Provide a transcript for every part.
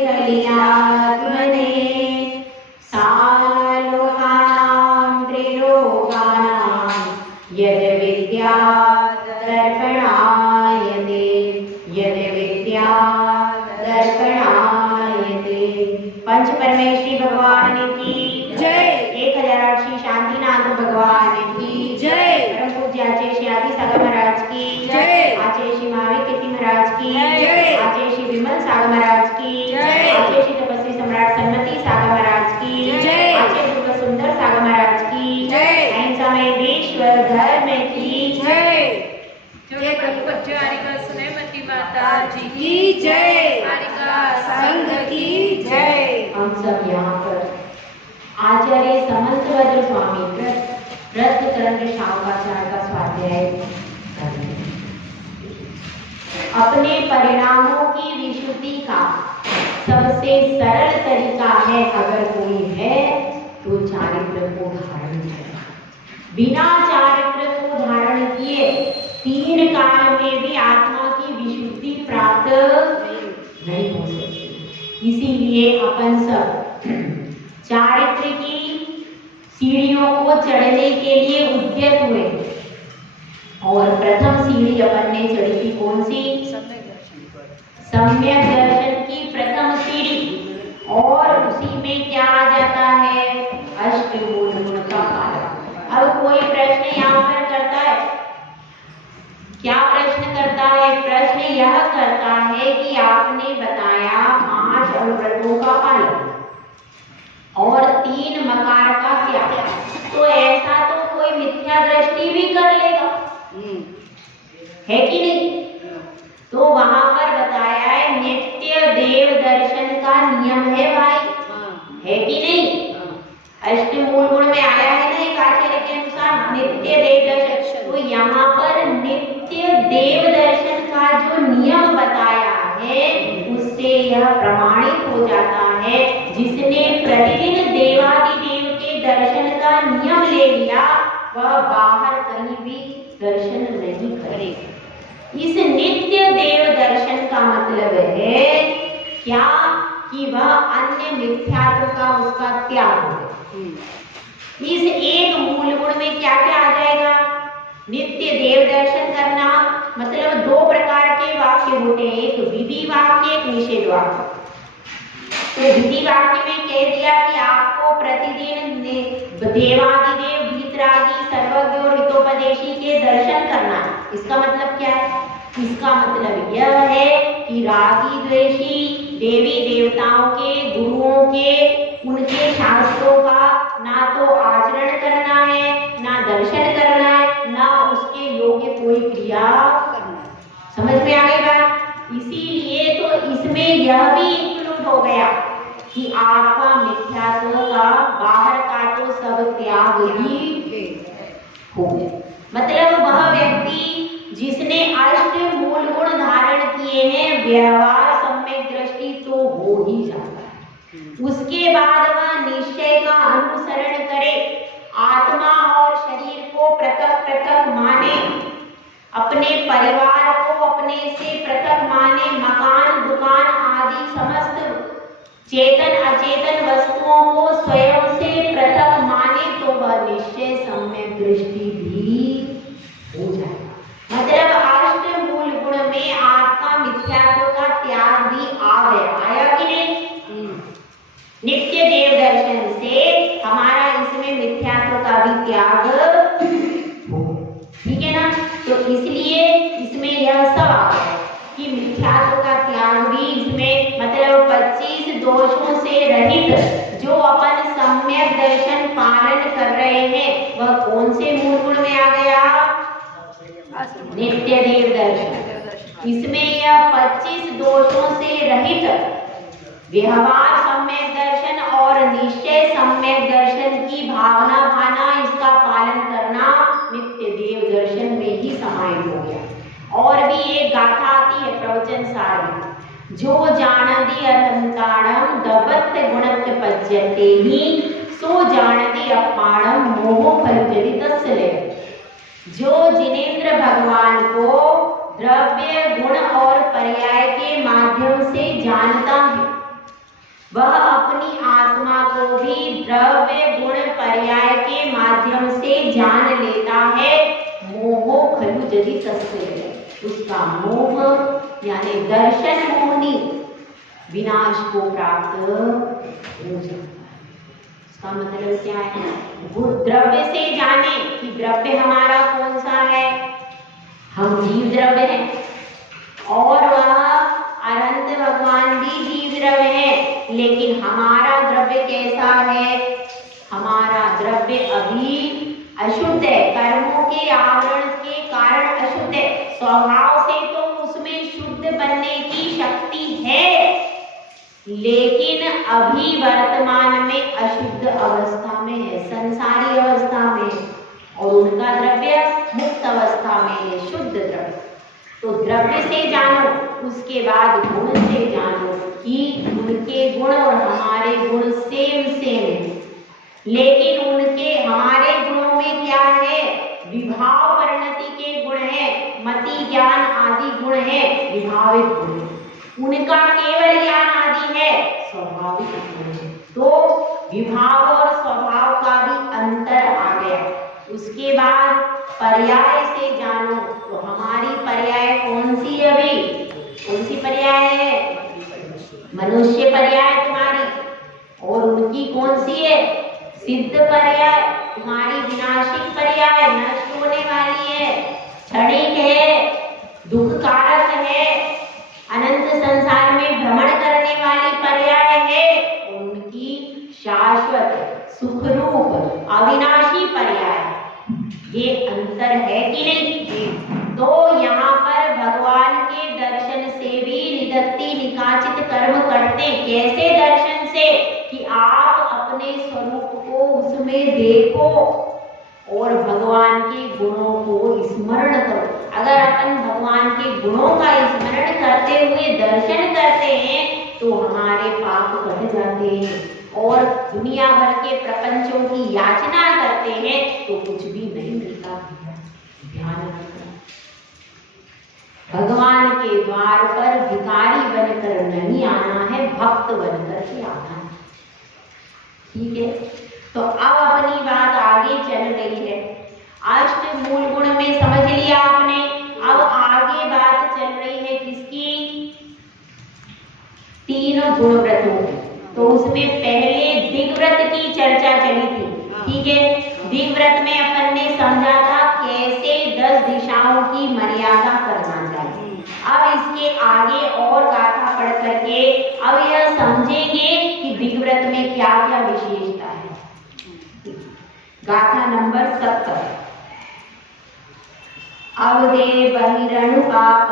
खलियात्मने सालोकानां त्रिलोकानां यद् विद्या दर्पणायते यद् विद्या दर्पणायते। पंच परमेश्वरी भगवान की जय। 1008 श्री शांतिनाथ भगवान की जय। परम पूज्य आचार्य श्री आदि सागर महाराज की जय। आचार्य श्री महावीर कीर्ति महाराज की जय। आचार्य श्री विमल सागर महाराज की जय। आचार्य श्री तपस्वी सम्राट सन्मति सागर महाराज की जय। आचार्य दुर्गा सुंदर सागर महाराज की जय। अहिंसा में ईश्वर धर्म की जय। जय प्रभु बच्चों आरिका सुनेमती माता जी की जय। आरिका संघ की जय। हम सब यहाँ पर आचार्य समंतभद्र स्वामी व्रत करंड शावकाचार्य का स्वाध्याय करेंगे। अपने परिणामों की विशुद्धि का सबसे सरल तरीका है, अगर कोई है तो चारित्र को धारण करें। बिना चारित्र को धारण किए 3 काल में भी आत्मा की विशुद्धि प्राप्त नहीं हो सकती। इसीलिए अपन सब चारित्र की सीढ़ियों को चढ़ने के लिए उद्यत हुए और प्रथम सीढ़ी अपन ने चढ़ी थी कौन सी? सम्यक दर्शन की प्रथम सीढ़ी। और उसी में क्या आ जाता है? अष्टमूल गुण का पालन। अब कोई प्रश्न यहाँ पर करता है, क्या प्रश्न करता है? प्रश्न यह करता है कि आपने बताया 5 अव्रतों का पालन और 3 मकार का क्या? तो ऐसा तो कोई मिथ्या दृष्टि भी कर लेगा, है कि नहीं? तो वहां पर बताया है नित्य देव दर्शन का नियम है भाई, है कि नहीं? अष्टमूल गुण में आया है ना एक आचार्य के अनुसार नित्य देव दर्शन। तो यहाँ पर नित्य देव दर्शन का जो नियम बताया है उससे यह प्रमाणित हो जाता है, जिसने प्रतिदिन देवादिदेव के दर्शन का नियम ले लिया वह बाहर कहीं भी दर्शन नहीं करेगा। इस नित्य देव दर्शन का मतलब है क्या? कि वह अन्य मिथ्यात्व का उसका त्याग हो। इस एक मूल गुण में क्या क्या आ जाएगा? नित्य देव दर्शन करना मतलब 2 प्रकार के वाक्य होते हैं, एक विधि वाक्य, एक निषेध वाक्य। तो विधि वाक्य में कह दिया कि आपको प्रतिदिन देवादिदेव भीतरागी सर्वज्ञ और हितोपदेशी के दर्शन करना है। इसका मतलब क्या है? इसका मतलब यह है कि रागी द्वेषी देवी देवताओं के, गुरुओं के, उनके शास्त्रों का ना तो आचरण करना है, ना दर्शन करना है, ना उसके योग्य कोई क्रिया करना है। समझ में आ गई बात? इसीलिए तो इसमें यह भी इंक्लूड हो गया कि आपका मिथ्यात्व का बाहर का तो सब त्याग ही हो गया। मतलब वह व्यक्ति जिसने अष्ट मूल गुण धारण किए हैं, व्यवहार सम्यक दृष्टि तो हो ही जाता है। उसके बाद वह निश्चय का अनुसरण करे, आत्मा और शरीर को पृथक पृथक माने, अपने परिवार को अपने से पृथक माने, मकान दुकान आदि समस्त चेतन अचेतन वस्तुओं को स्वयं से पृथक माने, तो वह निश्चय सम्यक दृष्टि भी हो जाएगा। मतलब अष्ट मूल गुण में आपका मिथ्यात्व का त्याग भी आ गया, आया कि नहीं? नित्य देव दर्शन से हमारा इसमें मिथ्यात्व का भी त्याग हो, ठीक है ना? तो इसलिए इसमें यह सब आ गया कि मिथ्यात्व का त्याग भी इसमें मतलब 25 दोषों से रहित जो अपन सम्यक दर्शन पालन कर रहे हैं वह कौन से मूल गुण में आ गया? नित्य देव दर्शन। इसमें यह 25 दोषों से रहित व्यवहार सम्यक दर्शन और निश्चय सम्यक दर्शन की भावना भाना, इसका पालन करना नित्य देव दर्शन में ही समाहित हो गया। और भी एक गाथा आती है प्रवचन सार में, जो जानती अहंकारम दबत्त गुणत्त पज्यते ही सो जानती अपाणम मोह फल जनितस्य। जो जिनेंद्र भगवान को द्रव्य गुण और पर्याय के माध्यम से जानता है वह अपनी आत्मा को भी द्रव्य गुण पर्याय के माध्यम से जान लेता है। मोहो खलु जदि तस्य, उसका मोह यानी दर्शन मोहनी विनाश को प्राप्त हो जाता है। इसका मतलब क्या है? द्रव्य से जाने कि द्रव्य हमारा कौन सा है। हम जीव द्रव्य हैं और वह अनंत भगवान भी जीव द्रव्य है, लेकिन हमारा द्रव्य कैसा है? हमारा द्रव्य अभी अशुद्ध है, कर्मों के आवरण के कारण अशुद्ध है। स्वभाव से तो उसमें शुद्ध बनने की शक्ति है, लेकिन अभी वर्तमान में अशुद्ध अवस्था में है, संसारी अवस्था में, और उनका द्रव्य मुक्त अवस्था में है, शुद्ध द्रव्य। तो द्रव्य से जानो, उसके बाद गुण से जानो कि उनके गुण और हमारे गुण सेम है, लेकिन उनके हमारे गुणों में क्या है? विभाव परिणति के गुण है, मति ज्ञान आदि गुण है, विभाविक गुण है। उनका केवल ज्ञान आदि है, स्वाभाविक गुण है। तो विभाव और स्वभाव का भी अंतर आ गया। उसके बाद पर्याय से जानो, तो हमारी पर्याय कौन सी है? अभी कौन सी पर्याय है? मनुष्य पर्याय तुम्हारी, और उनकी कौन सी है? सिद्ध पर्याय। तुम्हारी विनाशिक पर्याय नष्ट होने वाली है, क्षणिक है, दुखकारक है, अनंत संसार में भ्रमण करने वाली पर्याय है। उनकी शाश्वत सुखरूप अविनाशी पर्याय। ये अंतर है कि नहीं? तो यहाँ पर भगवान के दर्शन से भी निदत्ति निकाचित कर्म करते। कैसे दर्शन से? कि आप अपने स्वरूप को उसमें देखो और भगवान के गुणों को स्मरण करो। अगर अपन भगवान के गुणों का स्मरण करते हुए दर्शन करते हैं तो हमारे पाप कट जाते हैं, और दुनिया भर के प्रपंचों की याचना करते हैं तो कुछ भी नहीं मिलता। ध्यान रखना, भगवान के द्वार पर भिखारी बनकर नहीं आना है, भक्त बनकर के आना है। ठीक है, तो अब अपनी बात आगे चल रही है। अष्ट मूल गुण में समझ लिया आपने। अब आगे बात चल रही है किसकी? तीन गुण व्रतों की। तो उसमें पहले दिग्व्रत की चर्चा चली थी। ठीक है, दिग्व्रत में अपन ने समझा था कैसे 10 दिशाओं की मर्यादा करना चाहिए। अब इसके आगे और गाथा पढ़ करके अब यह समझेंगे कि दिग्व्रत में क्या क्या विशेषता है। गाथा नंबर 70। अवदे बहिरणु पाप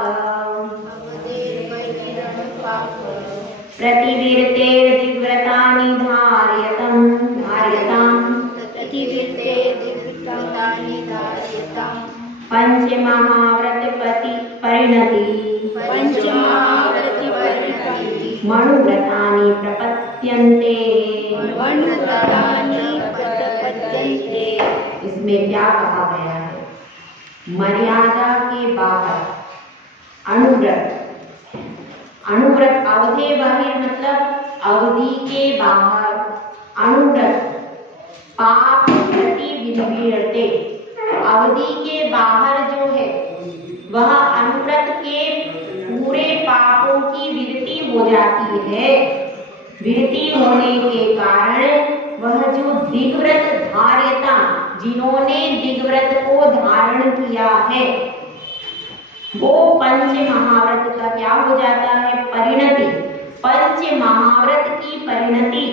प्रतिवीर्ते दिग्व्रतानि धार्यताम् पंचमहाव्रतपति परिणति मनुव्रतानि प्रपद्यन्ते। इसमें क्या कहा गया है? मर्यादा के बाहर अनुव्रत। अनुव्रत अवधि बहिर मतलब अवधि के बाहर, अनुव्रत पाप प्रति विनिवृत्ते। अवधि के बाहर जो है वह अनुव्रत के पूरे पापों की विरति हो जाती है। विरति होने के कारण वह जो दिग्व्रत धार्यता, जिन्होंने दिग्व्रत को धारण किया है, वो पंच महाव्रत का क्या हो जाता है? परिणति। पंच महाव्रत की परिणति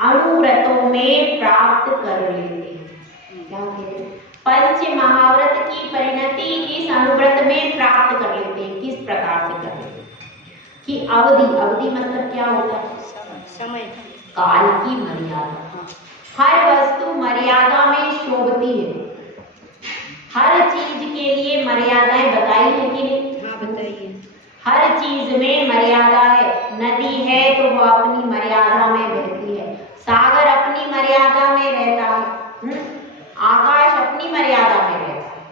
अनुव्रतों में प्राप्त कर लेते हैं। क्या कहते हैं? पंच महाव्रत की परिणति इस अनुव्रत में प्राप्त कर लेते हैं। किस प्रकार से कर लेते हैं? कि अवधि, अवधि मतलब क्या होता है? समय, काल की मर्यादा। हर वस्तु मर्यादा में शोभती है। हर चीज के लिए मर्यादाएं बताई है कि नहीं? हाँ, बताइए। हर चीज में मर्यादा है। नदी है तो वो अपनी मर्यादा में बहती है, सागर अपनी मर्यादा में रहता है, आकाश अपनी मर्यादा में रहता है।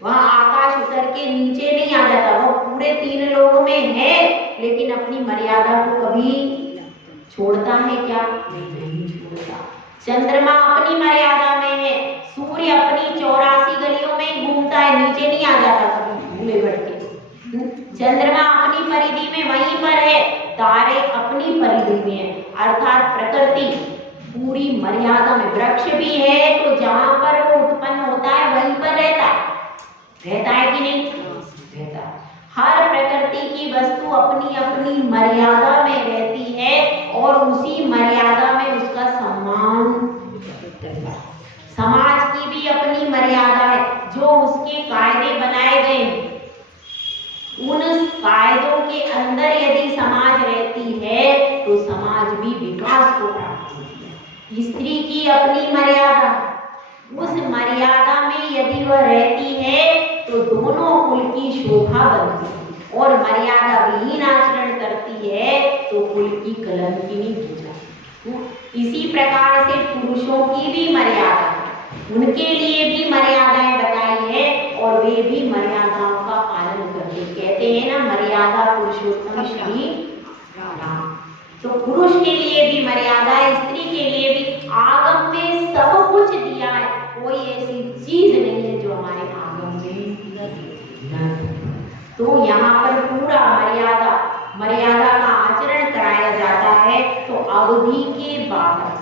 वहाँ आकाश उतर के नीचे नहीं आ जाता, वो पूरे 3 लोक में है लेकिन अपनी मर्यादा को कभी छोड़ता है क्या? नहीं छोड़ता। चंद्रमा अपनी मर्यादा में है, सूर्य अपनी 84 गलियों में घूमता है, नीचे नहीं आ जाता कभी भूले भटके। चंद्रमा अपनी परिधि में वहीं पर है, तारे अपनी परिधि में है, अर्थात प्रकृति पूरी मर्यादा में। वृक्ष भी है तो जहां पर वो उत्पन्न होता है वहीं पर रहता है कि नहीं? रहता है। हर प्रकृति की वस्तु अपनी अपनी मर्यादा में रहती है और उसी मर्यादा में उसका सम्मान करता है। समाज की भी अपनी मर्यादा है, जो उसके कायदे बनाए गए हैं, उन कायदों के अंदर यदि समाज रहती है तो समाज भी विकास को प्राप्त होती है। स्त्री की अपनी मर्यादा, उस मर्यादा में यदि वह रहती है तो दोनों कुल की शोभा बनती है, और मर्यादा विहीन आचरण करती है तो कुल की कलंकिनी हो जाती। इसी प्रकार से पुरुषों की भी मर्यादा है, उनके लिए भी मर्यादाएं बताई है और वे भी मर्यादाओं का पालन करते। कहते हैं ना, मर्यादा पुरुषोत्तम श्री राम। तो पुरुष के लिए भी मर्यादा है, स्त्री के लिए भी। आगम में सब कुछ दिया है, कोई ऐसी चीज नहीं है जो हमारे आगम में न। तो यहाँ पर पूरा मर्यादा का आचरण कराया जाता है। तो अवधि के बाहर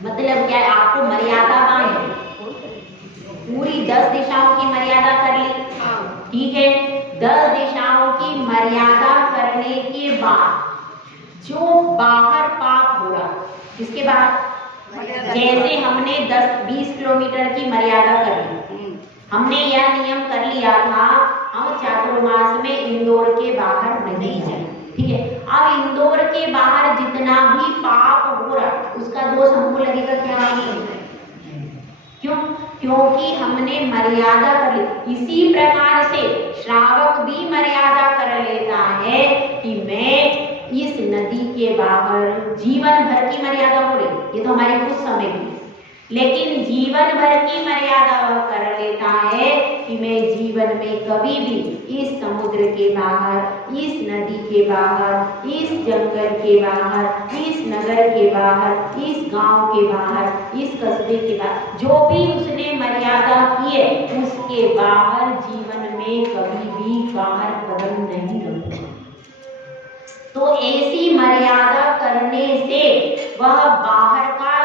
मतलब क्या है? आपको मर्यादा बांधी, पूरी 10 दिशाओं की मर्यादा कर ली, ठीक है। 10 दिशाओं की मर्यादा करने के बाद जो बाहर पाप हो रहा, इसके बाद जैसे हमने 10-20 किलोमीटर की मर्यादा कर ली, हमने यह नियम कर लिया था हम चातुर्मास में इंदौर के बाहर नहीं जाए, ठीक है। अब इंदौर के बाहर जितना भी पाप हो रहा उसका दोष हमको लगेगा क्या? क्यों? क्योंकि हमने मर्यादा कर ली। इसी प्रकार से श्रावक भी मर्यादा कर लेता है कि मैं इस नदी के बाहर जीवन भर की मर्यादा हो रही, ये तो हमारी कुछ समय की, लेकिन जीवन भर की मर्यादा वह कर लेता है कि मैं जीवन में कभी भी इस समुद्र के बाहर, इस नदी के बाहर, इस जंगल के बाहर, इस नगर के बाहर, इस गांव के बाहर, इस कस्बे के बाहर, जो भी उसने मर्यादा की है उसके बाहर जीवन में कभी भी बाहर कदम नहीं रखूंगा। तो ऐसी मर्यादा करने से वह बाहर का,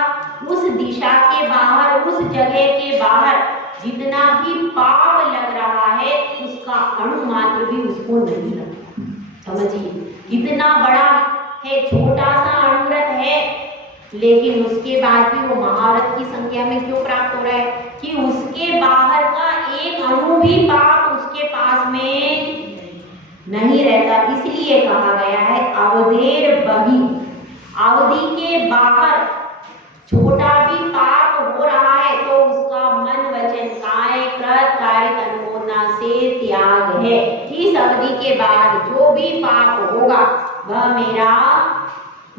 उस दिशा के बाहर, उस जगह के बाहर जितना भी पाप लग रहा है उसका अणु मात्र भी उसको नहीं लगता। समझिए कितना बड़ा है, छोटा सा अणुव्रत है, लेकिन उसके बाद भी वो महाव्रत की संख्या में क्यों प्राप्त हो रहा है? कि उसके बाहर का एक अणु भी पाप उसके पास में नहीं रहता। इसलिए कहा गया है अवधेर बही, अवधि के बाहर छोटा भी पाप हो रहा है तो उसका मन वचन काय कृत कारित अनुमोदना से त्याग है। इस अवधि के बाद जो भी पाप होगा वह मेरा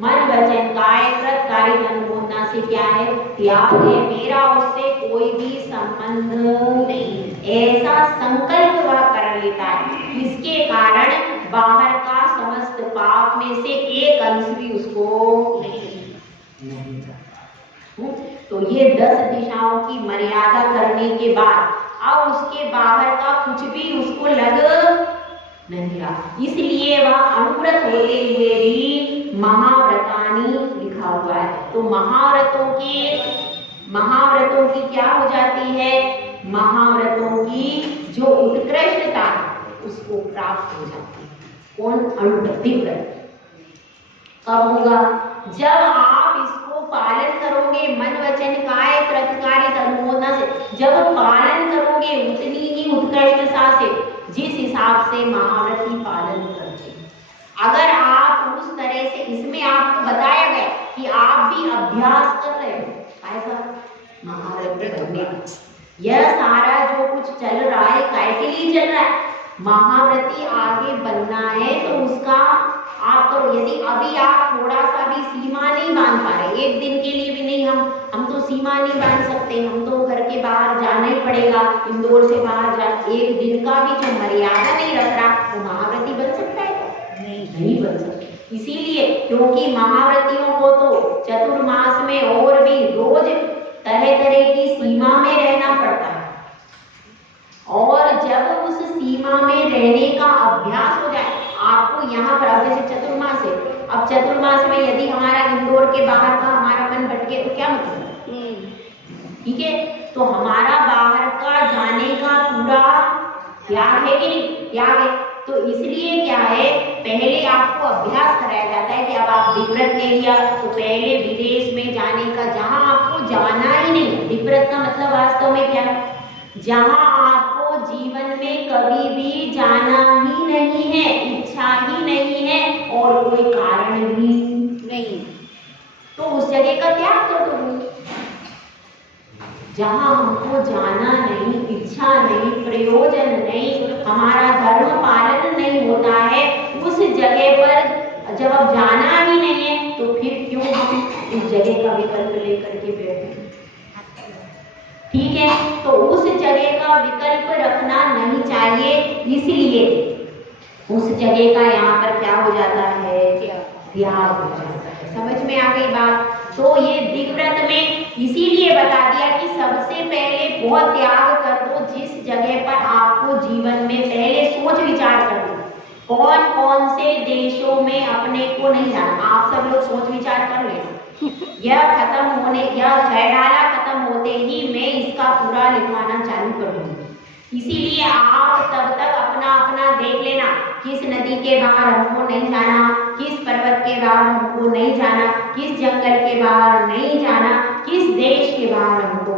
मन वचन काय कृत कारित अनुमोदना से क्या है? त्याग है। मेरा उससे कोई भी संबंध नहीं, ऐसा संकल्प वह कर लेता है। इसके कारण बाहर का समस्त पाप में से एक अंश भी उसको नहीं। तो ये 10 दिशाओं की मर्यादा करने के बाद अब उसके बाहर का कुछ भी उसको लग नहीं रहा, इसलिए वह अनुव्रत होते हुए भी महाव्रतानी लिखा हुआ है। तो महाव्रतों की क्या हो जाती है? महाव्रतों की जो उत्कृष्टता है उसको प्राप्त हो जाती है। कौन? अनुव्रती व्रत। कब होगा? जब आप इसको पालन करोगे, मन वचन काय कृत कारित अनुमोदना से जब पालन करोगे उतनी ही उत्कृष्टता से, जिस हिसाब से महाव्रती पालन करते हैं। अगर आप उस तरह से, इसमें आपको बताया गया कि आप भी अभ्यास कर रहे हो ऐसा महाव्रत करने का। यह सारा जो कुछ चल रहा है काय के लिए चल रहा है? महाव्रती आगे बनना है तो उसका आप करो। यदि अभी आप थोड़ा सा भी सीमा नहीं बांध पा रहे, एक दिन के लिए भी नहीं, हम तो सीमा नहीं बांध सकते, हम तो घर के बाहर जाना ही पड़ेगा, इंदौर से बाहर जा, एक दिन का भी जो मर्यादा नहीं रख रहा वो महाव्रती बन सकता है? नहीं बन सकता। इसीलिए क्योंकि महाव्रतियों को तो चतुर्मास में और भी रोज तरह तरह की सीमा में रहना पड़ता है, और जब उस सीमा में रहने का अभ्यास हो जाए आपको यहाँ पर, अब जैसे चतुर्मास है, अब चतुर्मास में यदि हमारा इंदौर के बाहर का हमारा मन भटके तो क्या मतलब, ठीक है, तो हमारा बाहर का जाने का पूरा त्याग है कि नहीं, त्याग है। तो इसलिए क्या है, पहले आपको अभ्यास कराया जाता है कि अब आप विव्रत ले लिया तो पहले विदेश में जाने का, जहां आपको जाना ही नहीं, विव्रत का मतलब वास्तव में क्या है, जहां आपको जीवन में कभी भी जाना ही नहीं है, इच्छा ही नहीं है और कोई कारण भी नहीं, तो उस जगह का त्याग कर दो। जहां हमको जाना नहीं, इच्छा नहीं, प्रयोजन नहीं, हमारा धर्म पालन नहीं होता है, उस जगह पर जब अब जाना ही नहीं है तो फिर क्यों हम उस जगह का विकल्प लेकर के बैठे, ठीक है। तो उस जगह का विकल्प रखना नहीं चाहिए, इसलिए उस जगह का यहाँ पर क्या हो जाता है, त्याग हो जाता है। समझ में आ गई बात। तो ये दिव्रत में इसीलिए बता दिया कि सबसे पहले बहुत त्याग कर दो, जिस जगह पर आपको जीवन में पहले सोच विचार कर दो कौन कौन से देशों में अपने को नहीं जाना। आप सब लोग सोच विचार कर लेना, यह खत्म होने, यह छहडाला खत्म होते ही मैं इसका पूरा लिखवाना चालू कर दूंगी। इसीलिए आप तब तक अपना अपना देख लेना, किस नदी के बाहर हमको नहीं जाना, किस पर्वत के बाहर हमको नहीं जाना, किस जंगल के बाहर नहीं जाना, किस देश के बाहर हमको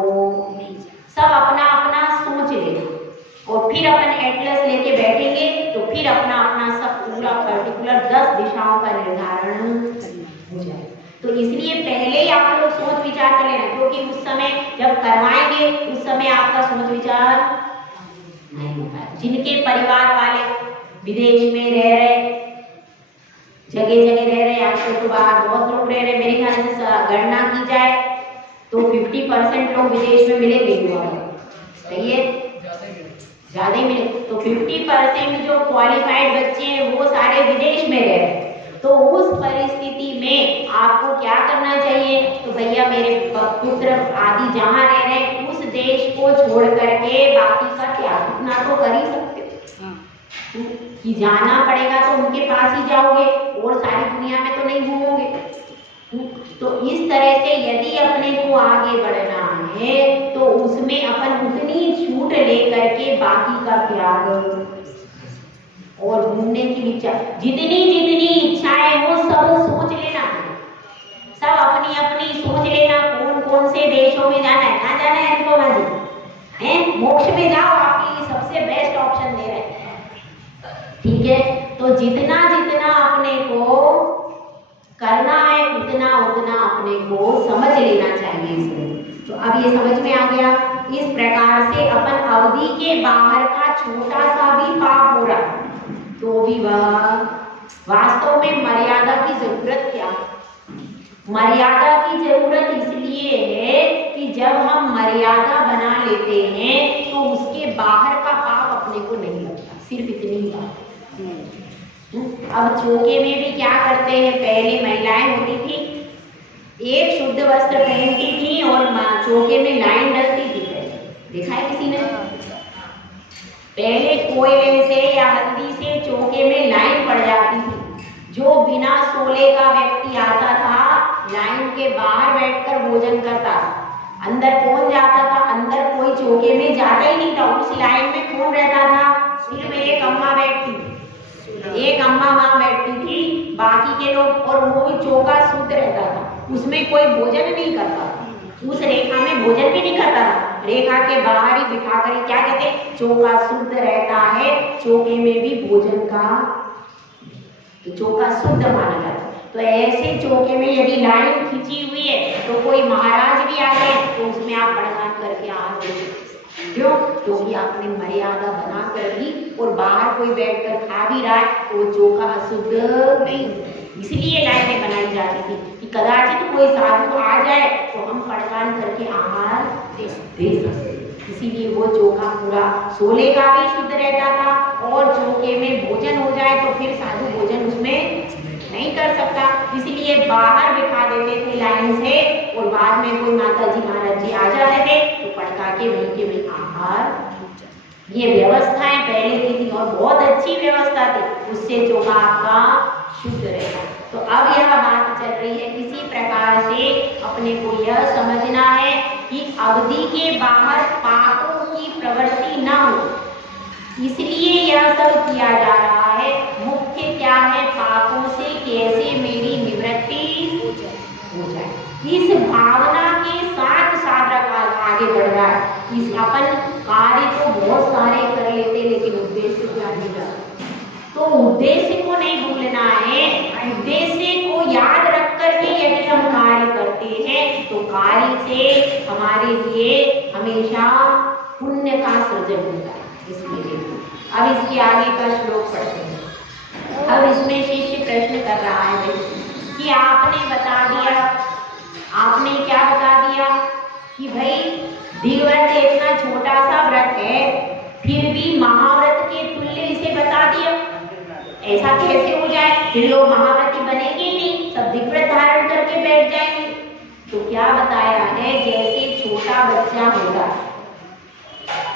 नहीं जाना, सब अपना अपना सोच लेना और फिर अपन एटलस लेके बैठेंगे तो फिर अपना अपना सब पूरा पर्टिकुलर 10 दिशाओं का निर्धारण हो जाए। तो इसलिए पहले ही आप लोग सोच विचार कर लेना, क्योंकि उस समय जब करवाएंगे उस समय आपका सोच विचार नहीं होगा। जिनके परिवार वाले विदेश में रह रहे, जगह जगह रह रहे, आजकल तो बाहर बहुत लोग रह रहे, मेरे ख्याल से गणना की जाए तो 50% लोग विदेश में मिलेंगे युवा, सही है, ज्यादा ही मिले। तो 50% जो क्वालिफाइड बच्चे हैं वो सारे विदेश में रह रहे हैं। तो उस परिस्थिति में आपको क्या करना चाहिए, तो भैया मेरे पुत्र आदि जहाँ रह रहे हैं उस देश को छोड़ करके बाकी का त्याग इतना तो कर ही सकते हो कि जाना पड़ेगा तो उनके पास ही जाओगे और सारी दुनिया में तो नहीं घूमोगे। तो इस तरह से यदि अपने को आगे बढ़ना है तो उसमें अपन उतनी छूट लेकर के बाकी का त्याग और घूमने की इच्छा, जितनी जितनी इच्छाएं वो सब सोच लेना, सब अपनी अपनी सोच लेना कौन कौन से देशों में जाना है, कहाँ जाना है अनुपमा जी, हैं मोक्ष में जाओ, आपके लिए सबसे बेस्ट ऑप्शन दे रहे हैं, ठीक है। तो जितना जितना अपने को करना है उतना उतना अपने को समझ लेना चाहिए इसमें। तो अब ये समझ में आ गया, इस प्रकार से अपन अवधि के बाहर का छोटा सा भी पाप हो रहा तो भी वह वास्तव में मर्यादा की जरूरत क्या है, मर्यादा की जरूरत इसलिए है कि जब हम मर्यादा बना लेते हैं तो उसके बाहर का पाप अपने को नहीं लगता, सिर्फ इतनी ही बात। अब चौके में भी क्या करते हैं, पहले महिलाएं होती थी एक शुद्ध वस्त्र पहनती थी और चौके में लाइन डलती थी, देखा है किसी ने, पहले कोयले से या हल्दी से चौके में लाइन पड़ जाती थी, जो बिना सोले का व्यक्ति आता था लाइन के बाहर बैठकर भोजन करता था, अंदर कौन जाता था, अंदर कोई चौके में जाता ही नहीं था, उस लाइन में कौन रहता था, सिर्फ एक अम्मा बैठती थी, एक अम्मा वहां बैठती थी, बाकी के लोग, और वो भी चौका शुद्ध रहता था, उसमें कोई भोजन नहीं करता था, उस रेखा में भोजन भी नहीं करता था, रेखा के बाहर ही बिठा कर, क्या कहते हैं, चौका शुद्ध रहता है, चौके में भी भोजन का, तो चौका शुद्ध माना जाता है। तो ऐसे चौके में यदि लाइन खींची हुई है तो कोई महाराज भी आ गए तो उसमें आप बड़कान करके आ गए, क्यों, क्योंकि आपने मर्यादा बना कर ली, और बाहर कोई बैठकर खा भी रहा है तो चौका अशुद्ध नहीं, इसलिए लाइनें बनाई जाती थी कि कदाचित कोई साधु आ जाए तो हम पड़कान करके आहार दे सकते, इसीलिए वो चौका पूरा सोले का भी शुद्ध रहता था, और चौके में भोजन हो जाए तो फिर साधु भोजन उसमें नहीं कर सकता, इसलिए बाहर बिठा देते थे लाइन से, और बाद में कोई माता जी महाराज जी आ जाते थे तो पटका के वहीं के वहीं आहार। ये व्यवस्थाएं पहले की थी और बहुत अच्छी व्यवस्था थी, उससे चोगा आपका शुद्ध रहेगा। तो अब यह बात चल रही है, इसी प्रकार से अपने को यह समझना है कि अवधि के बाहर पापों की प्रवृत्ति न हो, इसलिए यह सब किया जा रहा है। मुख्य क्या है, पापों से कैसे मेरी निवृत्ति हो जाए, इस भावना के साथ साधक आगे बढ़ रहा है। इस अपन कार्य तो बहुत सारे कर लेते, लेकिन उद्देश्य क्या नहीं करते, तो उद्देश्य को नहीं भूलना है। उद्देश्य को याद रख करके यदि हम कार्य करते हैं तो कार्य से हमारे लिए हमेशा पुण्य का सृजन होता है। इसलिए देखो अब इसके आगे का श्लोक पढ़ते हैं। अब इसमें शिष्य प्रश्न कर रहा है कि आपने बता दिया, आपने क्या बता दिया कि भाई दिव्यव्रत इतना छोटा सा व्रत है, फिर भी महाव्रत के तुल्य इसे बता दिया, ऐसा कैसे हो जाए? फिर लोग महाव्रती बनेंगे ही नहीं, सब दिव्यव्रत धारण करके बैठ जाएंगे। तो क्या बताया है, जैसे छोटा बच्चा होगा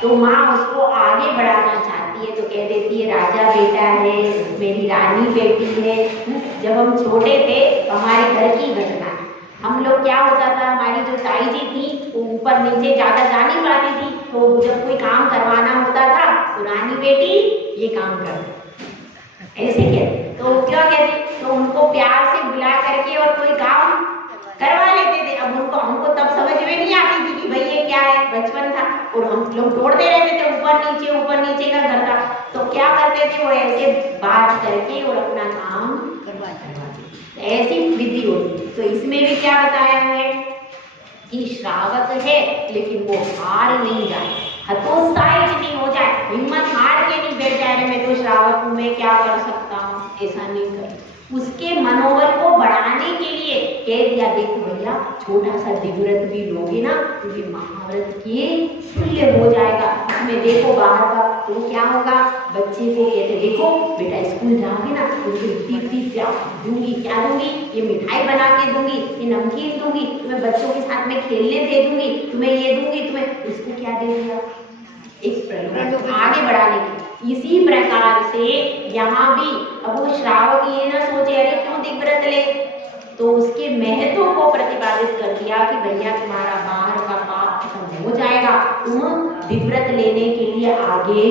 तो माँ उसको आगे बढ़ाना चाहती है तो कह देती है राजा बेटा है, मेरी रानी बेटी है। जब हम छोटे थे तो हमारे घर की घटना, हम लोग क्या होता था, हमारी जो ताई जी थी वो ऊपर नीचे ज़्यादा जा नहीं पाती थी, तो जब कोई काम करवाना होता था तो रानी बेटी ये काम कर, ऐसे कहते। तो क्या कहते, तो उनको प्यार से बुला करके और कोई काम करवा लेते थे। अब हमको तब समझ में नहीं आती थी कि भाई ये क्या है, बचपन था और हम लोग दौड़ते रहते थे, ऊपर नीचे का घर था। तो क्या करते थे, वो ऐसे बात करके और अपना काम करवाते, ऐसी विधि होती। तो इसमें भी क्या बताया है कि श्रावक है लेकिन वो हार नहीं जाए, हतोत्साहित नहीं हो जाए, हिम्मत हार के नहीं बैठ जाए, मैं तो श्रावक हूँ, मैं क्या कर सकता हूँ, ऐसा नहीं कर। उसके मनोबल को बढ़ाने के लिए कह दिया, देखो भैया छोटा सा दिव्यव्रत भी लोगे ना तो ये महाव्रत के तुल्य हो जाएगा। उसमें देखो बाहर का तो क्या होगा, बच्चे को कहते देखो बेटा स्कूल जाओगे ना तो इतनी क्या दूंगी, क्या दूंगी, ये मिठाई बना के दूंगी, ये नमकीन दूंगी, तुम्हें बच्चों के साथ में खेलने दे दूंगी, तुम्हें ये दूंगी, तुम्हें उसको क्या दे दिया, एक प्रलोभन आगे बढ़ाने की। इसी प्रकार से यहाँ भी अब वो श्रावक ये ना सोचे अरे क्यों दिव्यव्रत ले, तो उसके महत्व को प्रतिपादित कर दिया कि भैया तुम्हारा बाहर का पाप खत्म हो जाएगा, तुम दिव्यव्रत लेने के लिए आगे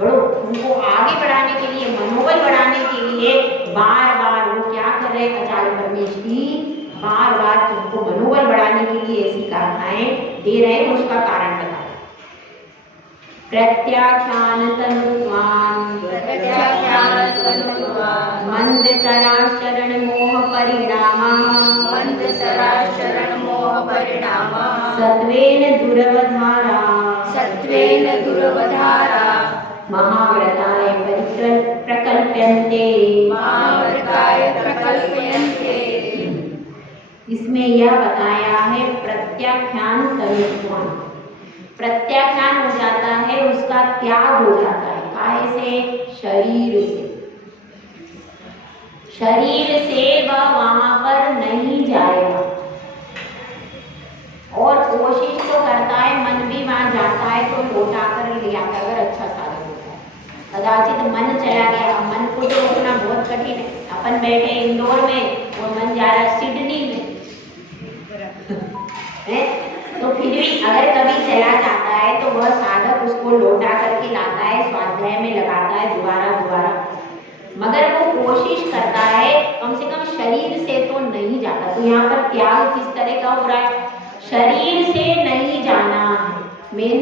बढ़ो। उनको आगे बढ़ाने के लिए, मनोबल बढ़ाने के लिए बार बार वो क्या कर रहे हैं, आचार्य परमेश्वरी बार बार तुमको मनोबल बढ़ाने के लिए ऐसी गाथाएं दे रहे हैं। उसका कारण बता प्रत्याख्यान तनुत्वान् मंदसराचरण मोह परिणामः सत्वेन दुरवधारा महाव्रताय प्रकल्प्यन्ते। इसमें यह बताया है प्रत्याख्यान तनुत्वान्, प्रत्याख्यान हो जाता है, उसका त्याग हो जाता है, काहे से, शरीर से वह वहां पर नहीं जाएगा और कोशिश तो करता है, मन भी वहां जाता है तो लौटा कर ले आता है, अगर अच्छा साधन होता है। कदाचित मन चला गया, मन को तो रोकना बहुत कठिन है। अपन बैठे इंदौर में और मन जा रहा है सिडनी में तो फिर भी अगर कभी चला जाता है तो वह साधक उसको लौटा करके लाता है, स्वाध्याय में लगाता है दोबारा, मगर वो कोशिश करता है कम से कम शरीर से तो नहीं जाता। तो यहाँ पर त्याग किस तरह का हो रहा है, शरीर से नहीं जाना है। मेन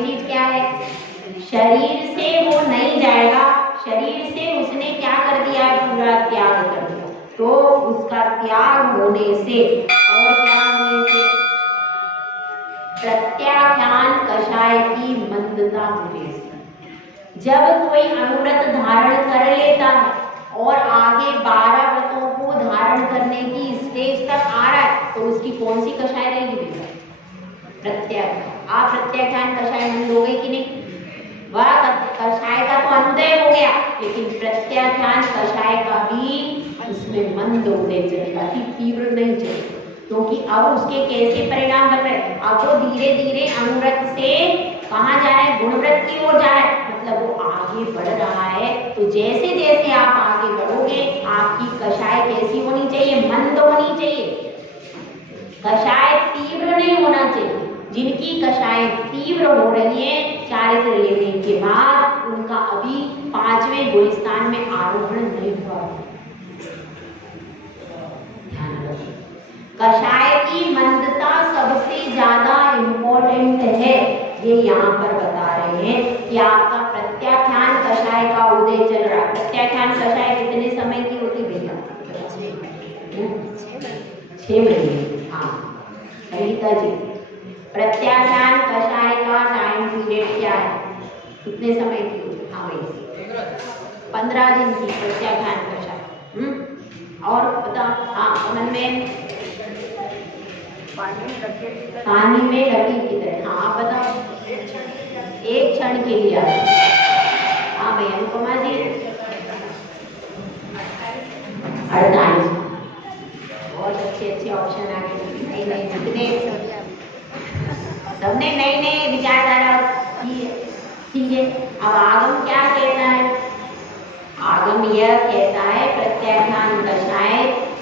चीज क्या है, शरीर से वो नहीं जाएगा, शरीर से उसने क्या कर दिया है, पूरा त्याग कर दिया। तो उसका त्याग होने से और क्या होने से, प्रत्याख्यान कषाय की मंदता होने से। जब कोई अनुव्रत धारण कर लेता है और आगे 12 व्रतों को धारण करने की स्टेज तक आ रहा है तो उसकी कौन सी कषाय रहेगी बेटा, प्रत्याख्यान। आप प्रत्याख्यान कषाय मंद हो गई कि नहीं, वह कषाय का तो अनुदय हो गया, लेकिन प्रत्याख्यान कषाय का भी उसमें मंद उदय चलेगा, अति तीव्र नहीं चलेगा, क्योंकि अब उसके कैसे परिणाम बन रहे हैं। अब वो धीरे धीरे अनुव्रत से कहाँ जा रहा है, गुणव्रत की ओर जा रहा है, मतलब वो आगे बढ़ रहा है। तो जैसे जैसे आप आगे बढ़ोगे आपकी कषाय कैसी होनी चाहिए, मंद होनी चाहिए, कषाय तीव्र नहीं होना चाहिए। जिनकी कषाय तीव्र हो रही है चारित्र लेने के बाद उनका अभी 5वें गुण स्थान में आरोहण नहीं हुआ। कषाय की मंदता सबसे ज्यादा इम्पोर्टेंट है, ये यहाँ पर बता रहे हैं कि आपका प्रत्याख्यान कषाय का उदय चल रहा है। प्रत्याख्यान कषाय कितने समय की होती भैया? 6 महीने। हाँ सरिता जी, प्रत्याख्यान कषाय का टाइम पीरियड क्या है, कितने समय की होती? हाँ भाई 15 दिन की प्रत्याख्यान कषाय। और बता, हाँ अमन में पानी में लकीर की तरह। हाँ आप बताओ, एक क्षण के लिए। हाँ भाई अनुपमा जी 48। बहुत अच्छे अच्छे ऑप्शन आ गए, नए नए जितने सबने नए नए विचारधारा की। ठीक है, अब आगम क्या कहता है? आगम यह कहता है प्रत्याख्यान कषाय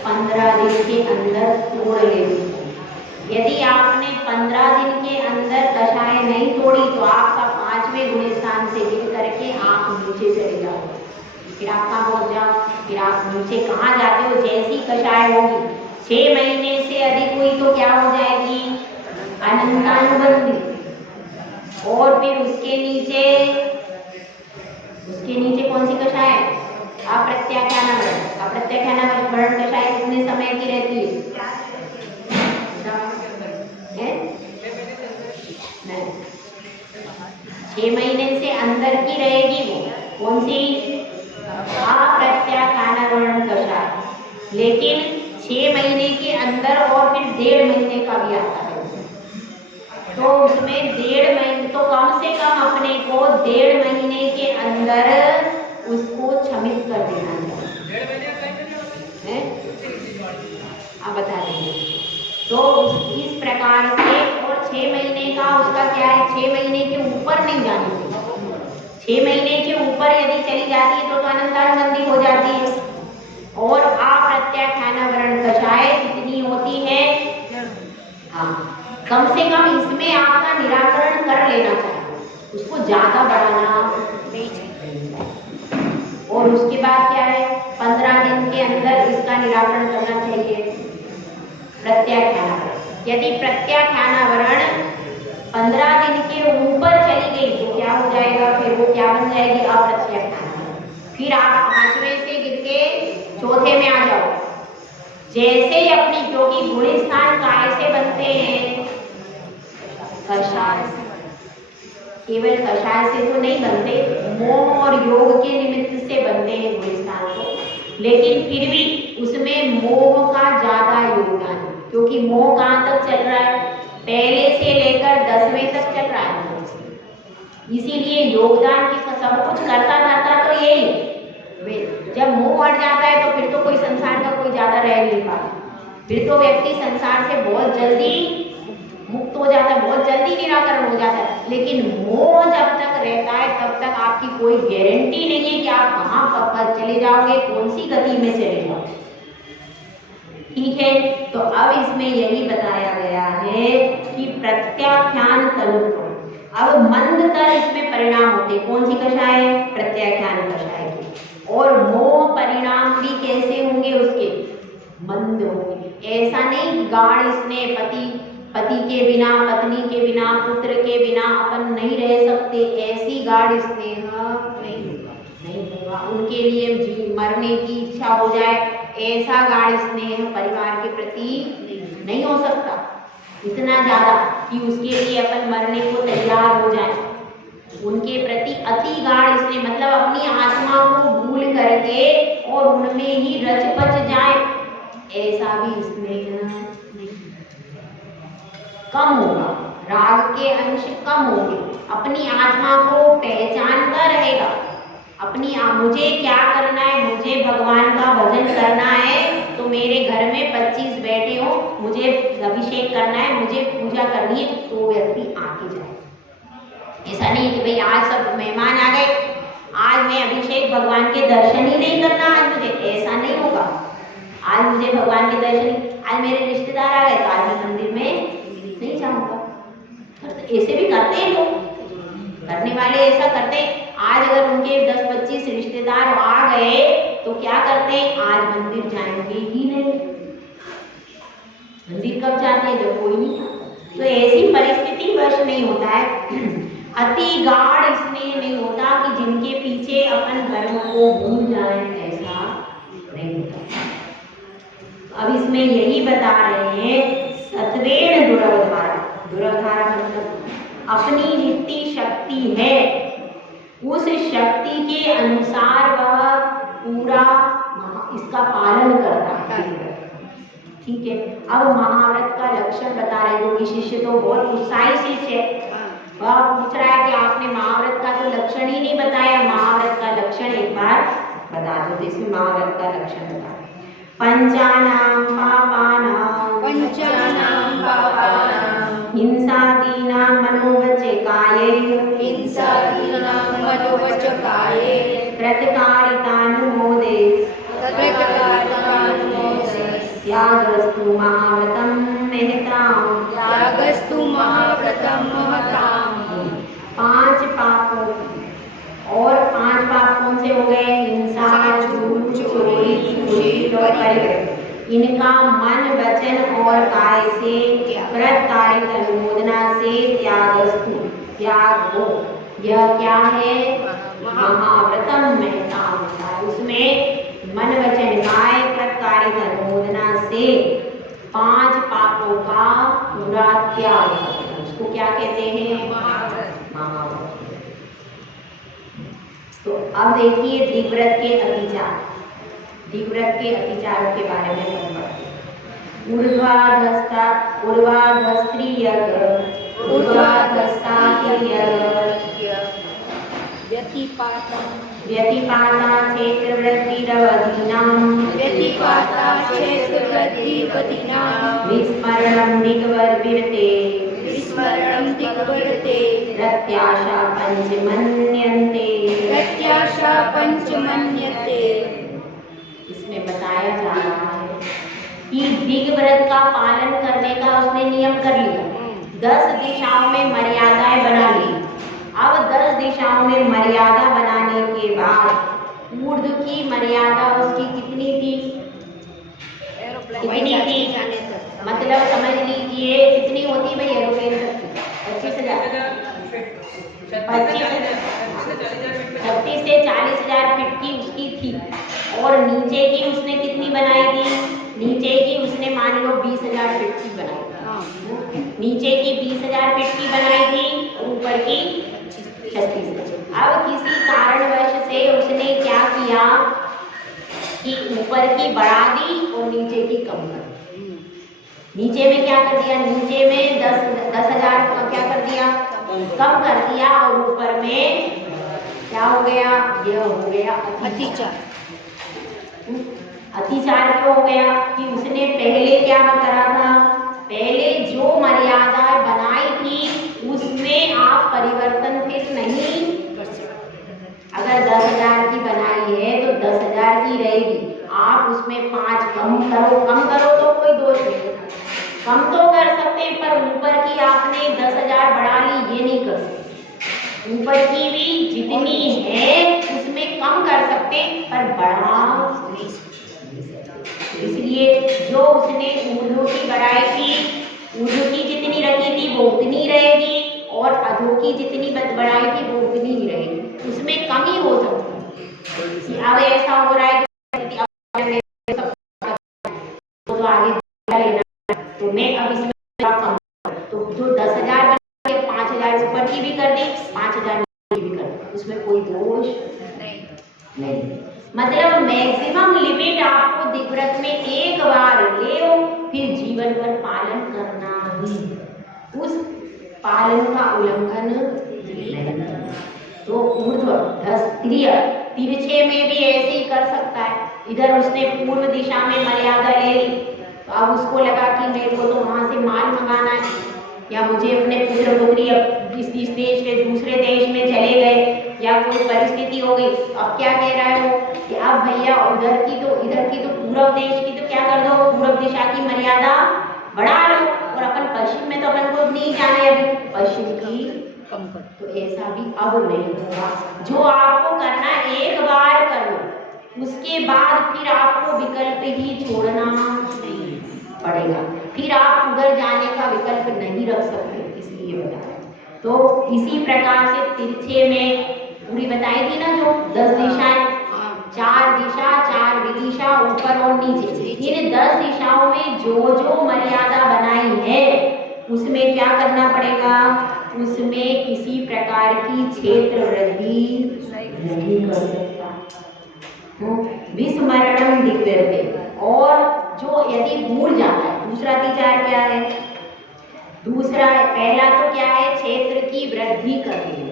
15 दिन के अंदर तोड़ लेनी। यदि आपने 15 दिन के अंदर कषाय नहीं तोड़ी तो आपका 5वें गुण स्थान से गिर करके आप नीचे चले जाओ। फिर आप कहाँ पहुँच जाओ, फिर आप नीचे कहाँ जाते हो? जैसी कषाय होगी 6 महीने से अधिक हुई तो क्या हो जाएगी? अनंतानुबंधी। और फिर उसके नीचे कौन सी कषाय है? अप्रत्याख्यानावरण। अप्रत्याख्यानावरण कषाय कितने समय की रहती है? नहीं, 6 महीने से अंदर की रहेगी वो। कौन सी? अप्रत्याख्यानावरण कषाय। लेकिन 6 महीने के अंदर और फिर 1.5 महीने का भी आता है, तो उसमें 1.5 महीने तो कम से कम अपने को 1.5 महीने के अंदर उसको क्षमित कर देना चाहिए। आप बता देंगे तो इस प्रकार से। और 6 महीने का उसका क्या है, 6 महीने के ऊपर नहीं जानी चाहिए। 6 महीने के ऊपर यदि चली जाती है तो अनंतानुबंधी हो जाती है। और अप्रत्याख्यानावरण कषाय कितनी होती है? हाँ कम से कम इसमें आपका निराकरण कर लेना चाहिए, उसको ज्यादा बढ़ाना नहीं चाहिए। और उसके बाद क्या है, 15 दिन के अंदर इसका निराकरण करना चाहिए प्रत्याख्यानावरण। यदि प्रत्याख्यानावरण 15 दिन के ऊपर चली गई तो क्या हो जाएगा, फिर वो क्या बन जाएगी? अप्रत्याख्यानावरण। फिर आप 5वें से गिर के 4थे में आ जाओ। जैसे ही अपनी, क्योंकि गुण स्थान काय से बनते हैं? कषाय से। केवल कषाय से तो नहीं बनते, मोह और योग के निमित्त से बनते हैं गुण स्थान को। लेकिन फिर भी उसमें मोह का ज्यादा योगदान है, क्योंकि मोह कहाँ तक चल रहा है? पहले से लेकर 10वें तक चल रहा है। इसीलिए योगदान की सब कुछ करता तो यही है। जब मोह हट जाता है तो फिर तो कोई संसार का कोई ज्यादा रह नहीं पाता, फिर तो व्यक्ति संसार से बहुत जल्दी मुक्त हो जाता है, बहुत जल्दी निराकरण हो जाता है। लेकिन मोह जब तक रहता है तब तक आपकी कोई गारंटी नहीं है कि आप कहाँ पर चले जाओगे, कौन सी गति में चले जाओगे। ठीक है, तो अब इसमें यही बताया गया है कि प्रत्याख्यान तनुत्व। अब मंदतर इसमें परिणाम होते, कौन सी कषाय है? प्रत्याख्यान कषाय की। और मोह परिणाम भी कैसे होंगे उसके? मंद होंगे। ऐसा नहीं गाढ़ स्नेह, पति के बिना, पत्नी के बिना, पुत्र के बिना अपन नहीं रह सकते, ऐसी गाढ़ स्नेह नहीं होगा। उनके लिए मरने की इच्छा हो जाए, ऐसा गाढ़ स्नेह परिवार के प्रति नहीं हो सकता इतना ज्यादा कि उसके लिए अपन मरने को तैयार हो जाए। उनके प्रति अति गाढ़ स्नेह मतलब अपनी आत्मा को भूल करके और उनमें ही रच बच जाए, ऐसा भी स्नेह कम होगा। राग के अंश कम होंगे, अपनी आत्मा को पहचानता रहेगा, मुझे क्या करना है, मुझे भगवान का भजन करना है तो मेरे घर में 25 बैठे हो, मुझे अभिषेक करना है, मुझे पूजा करनी है, तो व्यक्ति आके जाए। ऐसा नहीं कि भाई आज सब मेहमान आ गए, आज मैं अभिषेक भगवान के दर्शन ही नहीं करना, आज मुझे, ऐसा नहीं होगा। आज मुझे भगवान के दर्शन, आज मेरे रिश्तेदार आ गए तो आज मैं मंदिर में नहीं जाऊंगा। ऐसे भी करते हैं लोग, करने वाले ऐसा करते हैं। आज अगर उनके 10-25 रिश्तेदार आ गए तो क्या करते हैं, आज मंदिर जाएंगे ही नहीं। मंदिर कब जाते हैं, जब कोई नहीं आता। तो ऐसी परिस्थिति वश नहीं होता है। अति गाढ़ इसमें नहीं होता कि जिनके पीछे अपन धर्म को भूल जाए, ऐसा नहीं होता। अब इसमें यही बता रहे हैं, सत्वेन दुरवधारा। दुरवधारा मतलब अपनी जितनी शक्ति है उस शक्ति के अनुसार वह पूरा इसका पालन करता है। ठीक है। अब महाव्रत का लक्षण बता रहे, क्योंकि शिष्य तो बहुत उत्साही शिष्य है, वह पूछ रहा है कि आपने महाव्रत का तो लक्षण ही नहीं बताया, महाव्रत का लक्षण एक बार बता दो। तो इसमें महाव्रत का लक्षण बता, पंचानां पापानां हिंसादीनां मनोवचकाये कृतकारितानुमोदे त्यागस्तु महाव्रतं महताम्। 5 पापों, और 5 पाप कौन से हो गए, हिंसा, झूठ, चोरी, दुष्ट और परिग्रह। इनका मन, वचन और काय से, कृतकारित अनुमोदना से त्यागस्तु, त्याग हो। यह क्या है, महाव्रतम महताम होता है। उसमें मन, वचन, काय, कृतकारित अनुमोदना से 5 पापों का पूरा त्याग होता है। उसको क्या कहते हैं, महाव्रत। तो अब देखिए दिव्रत के अतिचार, दिव्रत के अतिचारों के बारे में हम पढ़ते हैं। व्यतिपाता क्षेत्रवृत्तिरवधीनां विस्मरणं दिग्वर्ते प्रत्याशा पंचमन्यन्ते। इसमें बताया जा रहा है कि दिग्व्रत का पालन करने का उसने नियम कर लिया, 10 दिशाओं में मर्यादाएं बना ली। अब 10 दिशाओं में मर्यादा बनाने के बाद ऊर्ध्व की मर्यादा उसकी कितनी थी, कितनी थी, मतलब समझ लीजिए कितनी होती भाई एरोप्लेन तक, 25,000, 36 से 40,000 फीट की उसकी थी। और नीचे की उसने कितनी बनाई थी, नीचे की उसने मान लो 20,000 फीट की बनाई, नीचे की 20,000 फीट की बनाई थी, ऊपर की 36। अब किसी कारणवश से उसने क्या किया कि ऊपर की बढ़ा दी और नीचे की कम कर दी। नीचे में क्या कर दिया, नीचे में 10,000 का क्या कर दिया, कम कर दिया, और ऊपर में क्या हो गया, यह हो गया अतिचार। अतिचार क्यों हो गया कि उसने पहले क्या करा था, पहले जो मर्यादा बनाई थी उसमें आप परिवर्तन फिर नहीं कर सकते। अगर 10,000 की बनाई है तो 10,000 की रहेगी, आप उसमें 5 कम करो तो कोई दोष नहीं, कम तो कर सकते, पर ऊपर की आपने 10,000 बढ़ा ली, ये नहीं कर सकते। ऊपर की भी जितनी है उसमें कम कर सकते, पर बढ़ा नहीं सकते। इसलिए जो उसने ऊर्ध्व की बढ़ाई थी, ऊर्ध्व की जितनी रखी थी वो उतनी रहेगी, और अधो की जितनी बढ़ाई थी वो उतनी ही रहेगी, उसमें कमी हो सकती है। अब ऐसा हो रहा है कि तो आगे लेना, तो मैं अब इसमें कम, तो जो 10,000 के 5,000 ऊपर की भी कर दी, 5,000 की भी कर दी, उसमें कोई दोष नहीं। मतलब मैक्सिमम लिमिट आपको दिव्रत में एक बार ले, फिर जीवन भर पालन करना ही, उस पालन का उल्लंघन नहीं। तो ऊर्ध्व 10 क्रिया तिरछे में भी ऐसे ही कर सकता है। इधर उसने पूर्व दिशा में मर्यादा ले ली, तो अब उसको लगा कि मेरे को तो वहां से माल मंगाना है, या मुझे अपने पुत्र पुत्री इस देश से दूसरे देश में चले गए, या कोई परिस्थिति हो गई। अब क्या कह रहा है वो कि अब भैया इधर की तो पूर्व देश की तो क्या कर दो, पूर्व दिशा की मर्यादा बढ़ा लो, और अपन पश्चिम में तो अपन को नहीं जाने, अभी पश्चिम की कम कर। तो ऐसा भी अब नहीं होगा। जो आपको करना एक बार करो, उसके बाद फिर आपको विकल्प ही छोड़ना नहीं पड़ेगा, फिर आप उधर जाने का विकल्प नहीं रख सकते, इसलिए बताया। तो इसी प्रकार से तिरछे में पूरी बताई थी ना, जो 10 दिशाएं, 4 दिशा 4 विदिशा, ऊपर और नीचे, इन 10 दिशाओं में जो जो मर्यादा बनाई है उसमें क्या करना पड़ेगा, उसमें किसी प्रकार की क्षेत्र वृद्धि नहीं कर सकता। विस्मरणम दिग्व्यर्थे, और जो यदि भूल जाता है, दूसरा विचार क्या है, दूसरा पहला तो क्या है, क्षेत्र की वृद्धि करनी,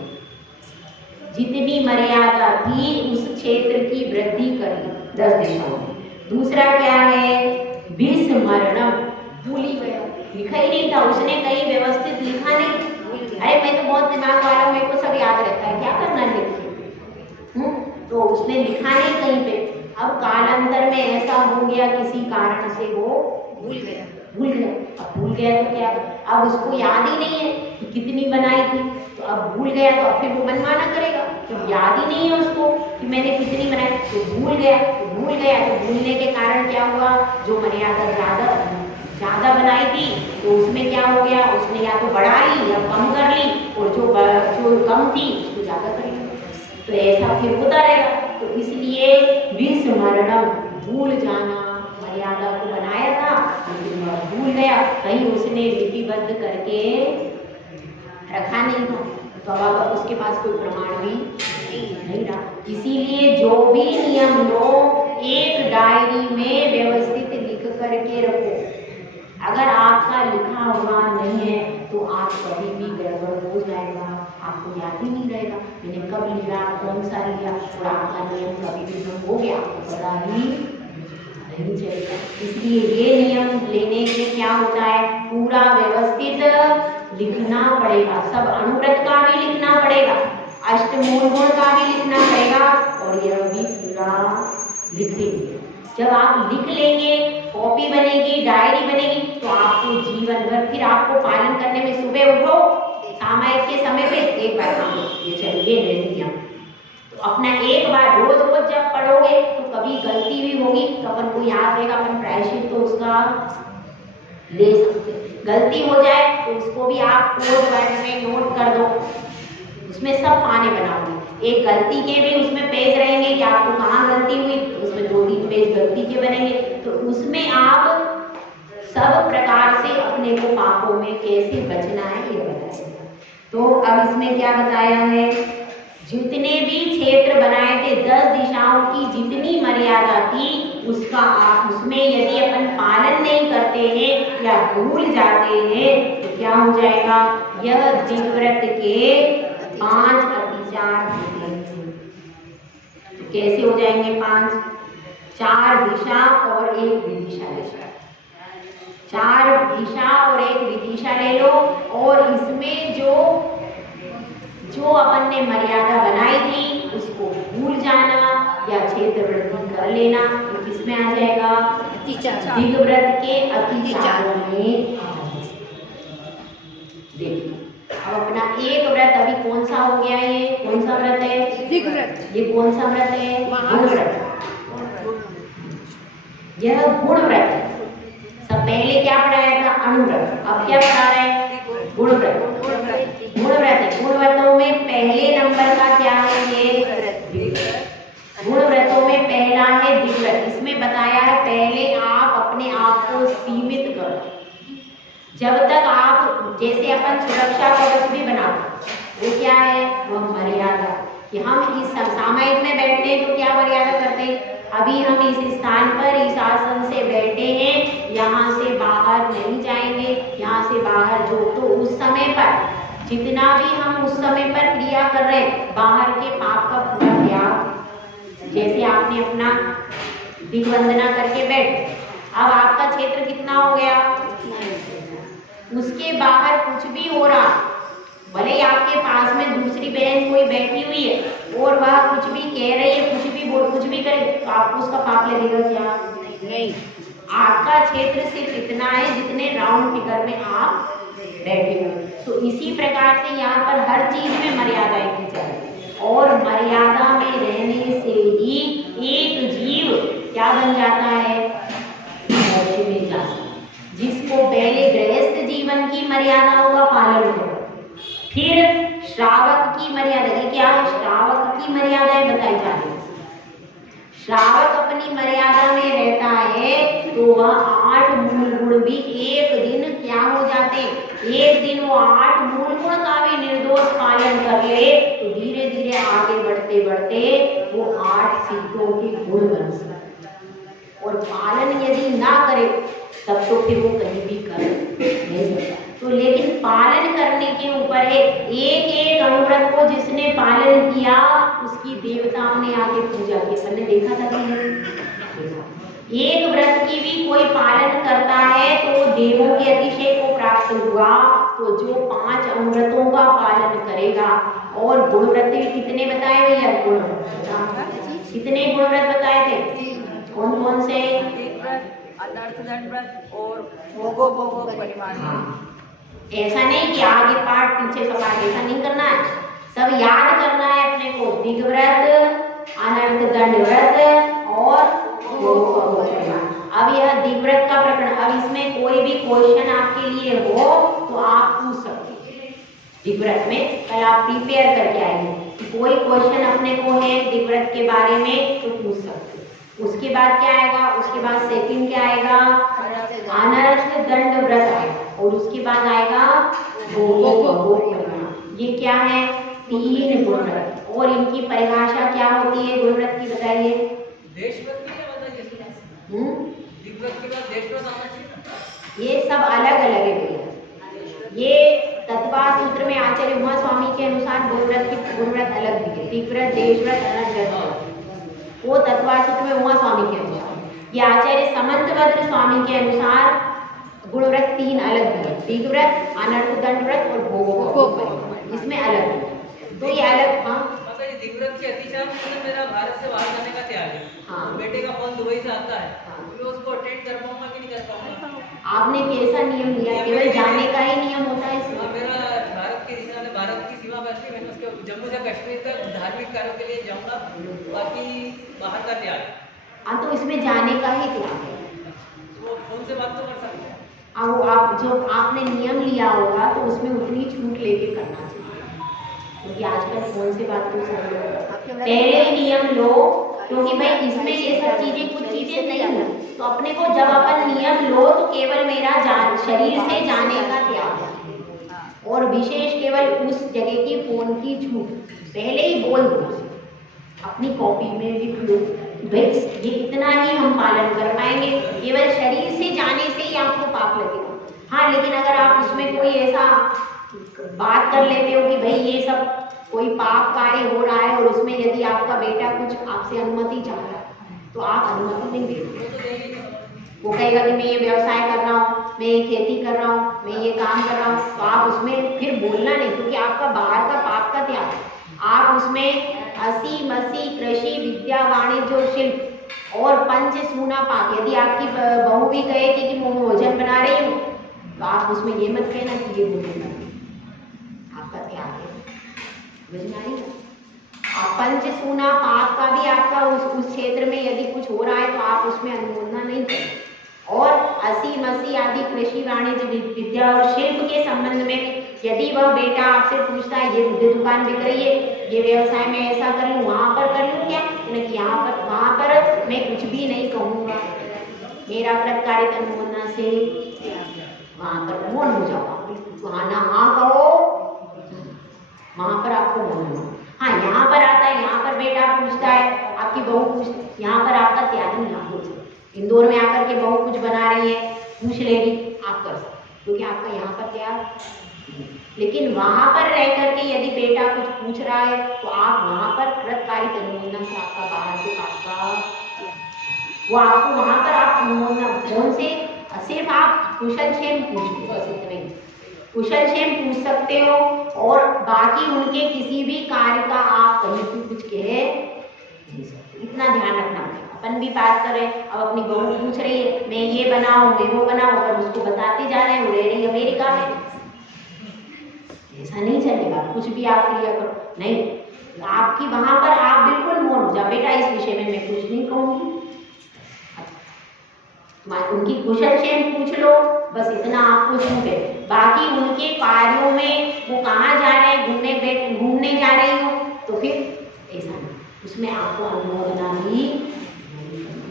जितनी मर्यादा थी उस क्षेत्र की वृद्धि करनी 10 दिशाओं में। दूसरा क्या है, विस्मरणम, भूल ही गया, लिखा ही नहीं था उसने, कहीं व्यवस्थित लिखा नहीं। अरे मैं तो बहुत दिमाग वाला हूं, मेरे को सब याद रहता है, क्या करना है लिख, तो उसने लिखा नहीं कहीं पे। अब कालांतर में ऐसा हो गया किसी कारण से वो भूल गया। अब भूल गया तो क्या, अब उसको याद ही नहीं है कि कितनी बनाई थी, तो अब भूल गया, तो अब फिर वो मनमाना करेगा, तो याद ही नहीं है उसको कि मैंने कितनी बनाई, तो भूल गया। तो भूलने के कारण क्या हुआ, जो मर्यादा ज्यादा बनाई थी तो उसमें क्या हो गया, उसने या तो बढ़ा ली या कम कर ली, और जो कम थी उसको ज्यादा कर ली, तो ऐसा फिर होता रहेगा। तो इसलिए विस्मरणम, भूल जाना, मर्यादा को बनाया था लेकिन भूल गया, कहीं उसने लिपिबद्ध करके रखा नहीं था, तो अब उसके पास कोई प्रमाण भी नहीं रहा। इसीलिए जो भी नियम लो, एक डायरी में व्यवस्थित लिख करके रखो। अगर आपका लिखा हुआ नहीं है तो आप कभी भी गड़बड़ हो जाएगा, आपको याद ही नहीं रहेगा मैंने कब लिया, कौन सा लिया, और आपका नियम कभी भी हो गया आपको पता ही नहीं चलेगा। इसलिए ये नियम लेने से क्या होता है, पूरा व्यवस्थित लिखना पड़ेगा, सब अनुव्रत का भी लिखना पड़ेगा, अष्टमूल गुण का भी लिखना पड़ेगा, और यह भी पूरा लिखेंगे। जब आप लिख लेंगे, कॉपी बनेगी, डायरी बनेगी, तो आपको जीवन भर फिर आपको पालन करने में, सुबह उठो सामायिक के समय पे एक बार काम ये चलिए नियम, तो अपना एक बार रोज जब पढ़ोगे तो कभी गलती भी होगी तो अपन को याद रहेगा, अपन प्रायश्चित तो उसका ले सकते। गलती हो जाए तो उसको भी आप कोड वर्ड में नोट कर दो, उसमें सब पाने बनाओगे, एक गलती के भी उसमें पेज रहेंगे कि आपको कहाँ गलती हुई, उसमें 2-3 पेज गलती के बनेंगे, तो उसमें आप सब प्रकार से अपने को पापों में कैसे बचना है ये बताएगा। तो अब इसमें क्या बताया है, जितने भी क्षेत्र बनाए थे 10 दिशाओं की जितनी मर्यादा थी उसका आप उसमें यदि अपन पालन नहीं करते हैं या भूल जाते हैं तो क्या हो जाएगा, यह दिग्व्रत के 5 अतिचार होते हैं। तो कैसे हो जाएंगे 5, 4 दिशा और 1 विदिशा ले, 4 दिशा और 1 विदिशा ले लो, और इसमें जो अपन ने मर्यादा बनाई थी उसको भूल जाना या क्षेत्र वृद्धि कर लेना, तो किसमें आ जाएगा, दिग्व्रत के अतिचारों में। देखिए अब अपना एक व्रत अभी कौन सा हो गया, ये कौन सा व्रत है, दिग्व्रत। ये कौन सा व्रत है, गुण व्रत। यह गुण व्रत है। सब पहले क्या पढ़ाया था, अनुव्रत, अब क्या पढ़ा रहे हैं, गुण व्रत। गुण व्रत है, गुण व्रतों में पहले नंबर का क्या है, ये गुण व्रतों में पहला है दिग्व्रत। इसमें बताया है पहले आप अपने आप को सीमित करो, जब तक आप जैसे अपन सुरक्षा कवच भी बनाते, वो क्या है, वो मर्यादा, कि हम इस सामायिक में बैठते हैं तो क्या मर्यादा करते हैं, अभी हम इस स्थान पर इस आसन से बैठे हैं, यहाँ से बाहर नहीं जाएंगे, यहाँ से बाहर जो, तो उस समय पर जितना भी हम उस समय पर क्रिया कर रहे हैं, बाहर के पाप का पूरा त्याग जैसे आपने अपना दिग्वंदना करके बैठ, अब आपका क्षेत्र कितना हो गया, उसके बाहर कुछ भी हो रहा, भले ही आपके पास में दूसरी बहन कोई बैठी हुई है और वह कुछ भी कह रही है, कुछ भी करे, तो आपको उसका पाप लगेगा क्या? नहीं। आपका क्षेत्र सिर्फ इतना है जितने राउंड फिगर में आप बैठे हो। तो इसी प्रकार से यहाँ पर हर चीज में मर्यादाएं की जाए और मर्यादा में रहने से ही एक जीव क्या बन जाता है, मोक्ष में जाता है। जिसको पहले गृहस्थ जीवन की मर्यादाओं का पालन करो, फिर श्रावक की मर्यादा, ये क्या है, श्रावक की मर्यादाएं बताई जा रही है। श्रावक अपनी मर्यादा में रहता है तो वह 8 मूल गुण भी एक दिन क्या हो जाते, एक दिन वो 8 मूल गुण का भी निर्दोष पालन कर ले तो धीरे धीरे आगे बढ़ते बढ़ते वो 8 सिद्धों के गुण बन सकते। और पालन यदि ना करे तब तो फिर वो कहीं भी कर नहीं सकता। तो लेकिन पालन करने के ऊपर है, एक एक अनुव्रत को जिसने पालन किया उसकी देवताओं ने आके पूजा की। हमने देखा था कि एक व्रत की भी कोई पालन करता है तो देवों के अतिशय को प्राप्त हुआ। तो जो 5 अनुव्रतों का पालन करेगा, और गुणव्रत भी कितने बताए भैया, कितने गुणव्रत बताए थे, कौन कौन से, अनर्थ दंड व्रत और भोगो भोगो परिमाण। ऐसा नहीं कि आगे पाठ पीछे सब पाठ, ऐसा नहीं करना है, सब याद करना है अपने को। दिग्व्रत, अनर्थ दंड व्रत और भोगो भोगो परिमाण। अब यह दिग्व्रत का प्रकरण, अब इसमें कोई भी क्वेश्चन आपके लिए हो तो आप पूछ सकते हैं। दिग्व्रत में कल आप प्रिपेयर करके आएंगे, कोई क्वेश्चन अपने को है दिग्व्रत के बारे में तो पूछ सकते। उसके बाद क्या आएगा, उसके बाद सेकंड क्या आएगा, अनर्थ दंड व्रत आएगा, और उसके बाद आएगा भोगो भोगो परिमाण। ये क्या है, 3 गुणव्रत, और इनकी परिभाषा क्या होती है गुणव्रत की, बताइए। देशव्रत की क्या बताइए, दिग्व्रत के बाद देशव्रत आना चाहिए। ये सब अलग अलग है भैया। ये तत्वा सूत्र में आचार्य उमा स्वामी के अनुसार गुणव्रत अलग दिए, दिग्व्रत, देशव्रत, अनर्थ, वो तत्वा सूत्र में उमा स्वामी के अनुसार। ये आचार्य समंतभद्र स्वामी के अनुसार गुणव्रत 3 अलग दिए, दिग्व्रत, अनर्थ दंड व्रत और भोगो परिमाण, इसमें अलग है। तो ये अलग, हाँ दिग्व्रत के अतिचार में मेरा भारत से बाहर जाने का त्याग है, हाँ, बेटे का फोन दुबई से आता है, हाँ, तो उसको अटेंड कर पाऊंगा कि नहीं कर पाऊंगा। आपने कैसा नियम लिया, केवल जाने का ही नियम होता है इसमें। मेरा भारत की दिशा में, भारत की सीमा पर मैंने उसके जम्मू से कश्मीर तक धार्मिक कार्यों के लिए जाऊंगा, बाकी बाहर का त्याग। हाँ, तो इसमें जाने का ही त्याग है। वो फोन से बात तो कर सकते हैं। अब आप जो आपने नियम लिया होगा तो उसमें उतनी छूट लेके करना चाहिए, क्योंकि आजकल फोन से बात तो सब लोग पहले ही नियम लो, क्योंकि भाई इसमें ये सब चीजें, कुछ चीजें नहीं है। तो अपने को जब अपन नियम लो तो केवल मेरा शरीर से जाने का त्याग है, और विशेष केवल उस जगह की फोन की छूट पहले ही बोल दो, अपनी कॉपी में लिख लो भाई ये इतना ही हम पालन कर पाएंगे, केवल शरीर से जाने से ही आपको पाप लगेगा। हाँ, लेकिन अगर आप उसमें कोई ऐसा बात कर लेते हो कि भाई ये सब कोई पाप कार्य हो रहा है और उसमें यदि आपका बेटा कुछ आपसे अनुमति चाह रहा है तो आप अनुमति नहीं देते। वो कहेगा कि मैं ये व्यवसाय कर रहा हूँ, मैं ये खेती कर रहा हूँ, मैं ये काम कर रहा हूँ, तो आप उसमें फिर बोलना नहीं, क्योंकि आपका बाहर का पाप का त्याग है। आप उसमें असी मसी कृषि विद्या वाणिज्य और शिल्प और पंच सूना पाक, यदि आपकी बहू भी कहे कि मैं भोजन बना रही हूँ तो आप उसमें ये मत कहना कि ये भोजन बना, आपका त्याग है। आप पंच सूना पाप का भी आपका उस क्षेत्र में यदि कुछ हो रहा है तो आप उसमें अनुमोदना नहीं करें। और असी मसी आदि कृषि वाणिज्य विद्या और शिल्प के संबंध में यदि वह बेटा आपसे पूछता है ये दुकान बिक रही है, ये व्यवसाय में ऐसा कर लूँ, वहाँ पर कर लूँ क्या, कि यहाँ पर वहाँ पर मैं कुछ भी नहीं कहूँगा, मेरा प्रत्कारित अनुमोदना से वहाँ पर मौन हो जाओ, वहाँ ना हाँ कहो, वहाँ पर आपको मौन हो। हाँ, यहाँ पर आता है, यहाँ पर बेटा पूछता है, आपकी बहू पूछती, यहाँ पर आपका त्याग नहीं आप बोल सकते। इंदौर में आकर के बहू कुछ बना रही है, पूछ लेगी, आप कर सकते, क्योंकि आपका यहाँ पर त्याग लेकिन वहां पर रह करके यदि बेटा कुछ पूछ रहा है तो आप वहां पर कृतकारित अनुमोदना से आपका बाहर से आपका वो आपको वहां पर आप अनुमोदना फोन से सिर्फ आप कुशल क्षेम पूछ लो, बस इतना ही कुशल क्षेम पूछ सकते हो। और बाकी उनके किसी भी कार्य का आप कहीं भी कुछ कह नहीं सकते, इतना ध्यान रखना। अपन भी बात करें, अब अपनी बहू पूछ रही है मैं ये बनाऊं मैं वो बनाऊं, पर उसको बताते जा रहे हैं वो रह रही अमेरिका में, ऐसा नहीं चलेगा। कुछ भी आप क्रिया करो नहीं, आपकी वहां पर आप बिल्कुल मौन हो जाओ, बेटा इस विषय में मैं कुछ नहीं कहूंगी, उनकी कुशल क्षेम पूछ लो, बस इतना आपको छूट है। बाकी उनके कार्यों में वो कहाँ जा रहे हैं, घूमने जा रही हो तो फिर ऐसा नहीं, उसमें आपको अनुमोदना भी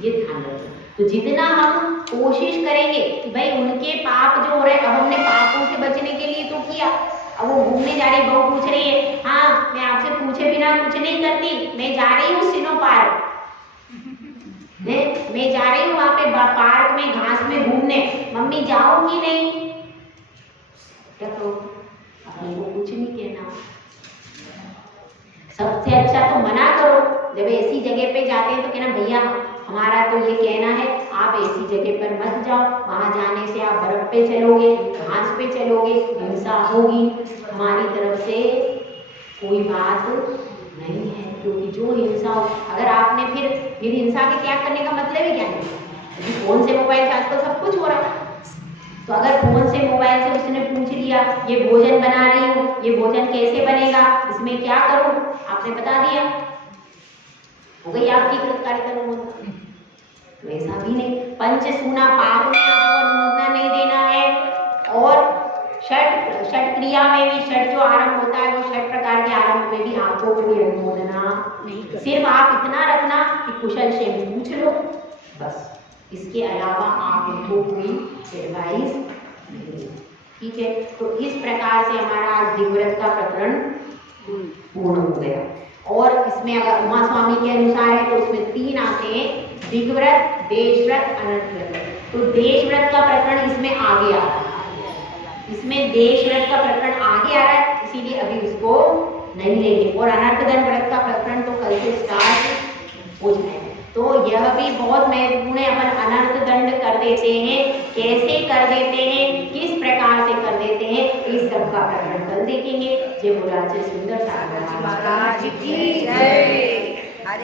ये ध्यान रखना। तो जितना हम कोशिश करेंगे कि भाई उनके पाप जो हो रहे हैं, अब हमने पापों से बचने के लिए तो किया, अब वो घूमने जा रही, बहू पूछ रही है हाँ मैं आपसे पूछे बिना कुछ नहीं करती, मैं जा रही हूँ सिनो पार्क, मैं जा रही हूँ वहां पे पार्क में घास में घूमने, मम्मी जाओगी नहीं, क्या तो अपने को कुछ नहीं कहना। सबसे अच्छा तो मना करो, जब ऐसी जगह पे जाते हैं तो कहना भैया हमारा तो ये कहना है आप ऐसी जगह पर मत जाओ, वहां जाने से आप बर्फ पे चलोगे, घास पे चलोगे, हिंसा होगी, हमारी तरफ से कोई बात नहीं है। क्योंकि जो हिंसा हो, अगर आपने फिर हिंसा के त्याग करने का मतलब ही क्या है, अभी फोन से मोबाइल से आजकल सब कुछ हो रहा है, तो अगर फोन से मोबाइल से उसने पूछ लिया ये भोजन बना रही हूँ, ये भोजन कैसे बनेगा, इसमें क्या करूँ, आपने बता दिया, हो गई आपकी कृतकारिता अनुमोदना। तो ऐसा भी नहीं, पंच सूना पाप में आपको अनुमोदना नहीं देना है, और षट क्रिया में भी, षट जो आरंभ होता है वो षट प्रकार के आरंभ में भी आपको कोई अनुमोदना नहीं, सिर्फ आप इतना रखना कि कुशल क्षेम पूछ लो, बस इसके अलावा आप उनको कोई एडवाइस नहीं। ठीक है, तो इस प्रकार से हमारा आज दिव्यव्रत का प्रकरण पूर्ण हो गया। और इसमें अगर उमा स्वामी के अनुसार है तो उसमें 3 आते हैं, दिग्व्रत, देशव्रत, अनर्थव्रत। तो देशव्रत का प्रकरण इसमें आगे आ रहा है, इसमें देशव्रत का प्रकरण आगे आ रहा है, इसीलिए अभी उसको नहीं लेंगे। और अनर्थदंड व्रत का प्रकरण तो कल से स्टार्ट हो जाएगा। तो यह भी बहुत महत्वपूर्ण है, अपन अनर्थ दंड कर देते हैं, कैसे कर देते हैं, किस प्रकार से कर देते हैं, इस सब का प्रकरण कल देखेंगे। जय बोला जय सुंदर सागर महाराज की जय।